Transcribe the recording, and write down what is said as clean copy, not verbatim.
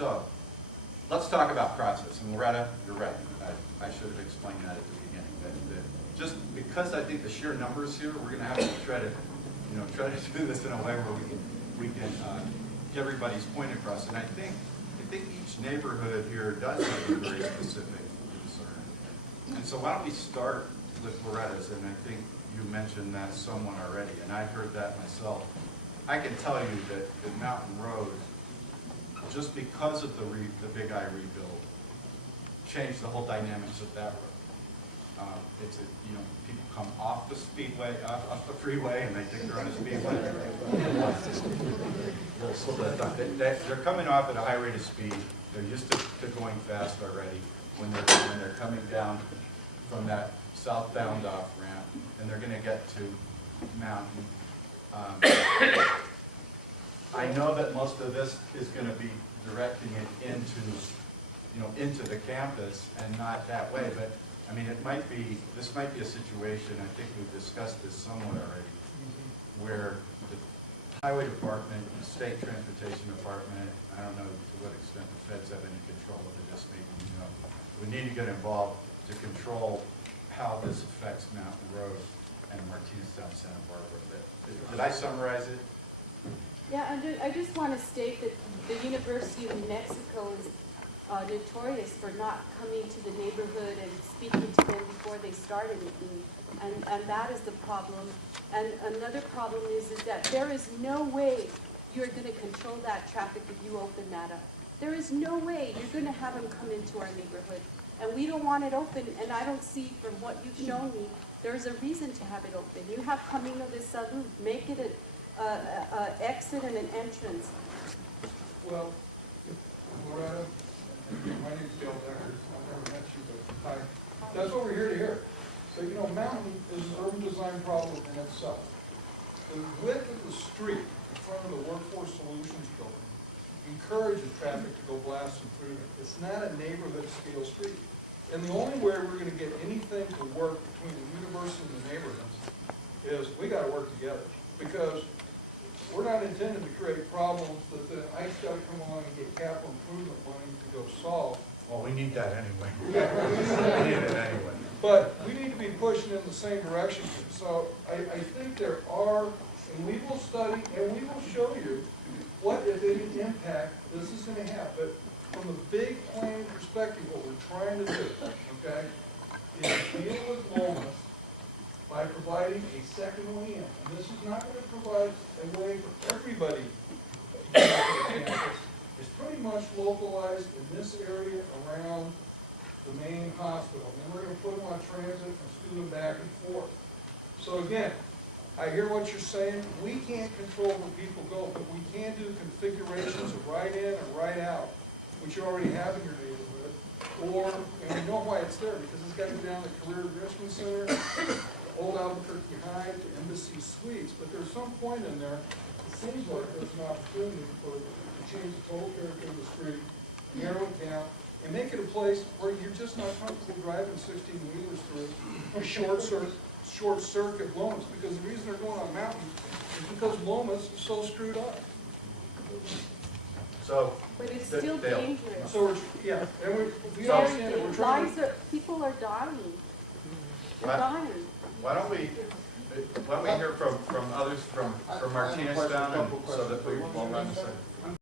So, let's talk about process. And Loretta, you're right. I should have explained that at the beginning. Just because I think the sheer numbers here, we're going to have to try to do this in a way where we can get everybody's point across. And I think each neighborhood here does have a very specific concern. And so why don't we start with Loretta's? And I think you mentioned that someone already, and I heard that myself. I can tell you that Mountain Road, just because of the Big I rebuild, changed the whole dynamics of that road. People come off the speedway, off the freeway, and they think they're on a speedway. They're coming off at a high rate of speed. They're used to going fast already when they're coming down from that southbound off ramp, and they're going to get to Mountain. I know that most of this is going to be directing it into the campus and not that way, but I mean, this might be a situation, I think we've discussed this somewhat already, where the highway department, the state transportation department, I don't know to what extent the feds have any control over this, maybe, we need to get involved to control how this affects Mountain Road and Martineztown, Santa Barbara. Did I summarize it? Yeah, I just want to state that the University of New Mexico is notorious for not coming to the neighborhood and speaking to them before they start anything, and that is the problem. And another problem is that there is no way you're going to control that traffic if you open that up. There is no way you're going to have them come into our neighborhood, and we don't want it open. And I don't see from what you've shown me, there's a reason to have it open. You have Camino de Salud, make it an exit and an entrance. Well, Loretta, my name's Dekker. I've never met you, but hi. That's what we're here to hear. So, Mountain is an urban design problem in itself. The width of the street in front of the Workforce Solutions building encourages traffic to go blasting through it. It's not a neighborhood scale street. And the only way we're going to get anything to work between the university and the neighborhoods is we got to work together. Because we're not intending to create problems that the ICE got to come along and get capital improvement money to go solve. Well, we need that anyway. Yeah, We need it anyway. but we need to be pushing in the same direction. So I think there are, and we will study and we will show you what, if any, impact this is going to have. But from a big plan perspective, what we're trying to do, okay, is deal with Lomas by providing a second way in. And this is not going to provide a way for everybody to get to the campus. It's pretty much localized in this area around the main hospital. And then we're going to put them on transit and scoot them back and forth. So again, I hear what you're saying. We can't control where people go, but we can do configurations of right in and right out, which you already have in your neighborhood. And we know why it's there, because it's got to go down the Career Enrichment Center, Old Albuquerque High, to Embassy Suites. But there's some point in there, it seems like there's an opportunity to change the total character of the street, narrow it down, and make it a place where you're just not comfortable driving 16-wheelers through a short circuit Lomas, because the reason they're going on Mountain is because Lomas is so screwed up. So, But it's still Dale. dangerous. So, and we understand that we're trying to... People are dying. They're What? dying. why don't we hear from others from Martineztown, and so that we won't run the same.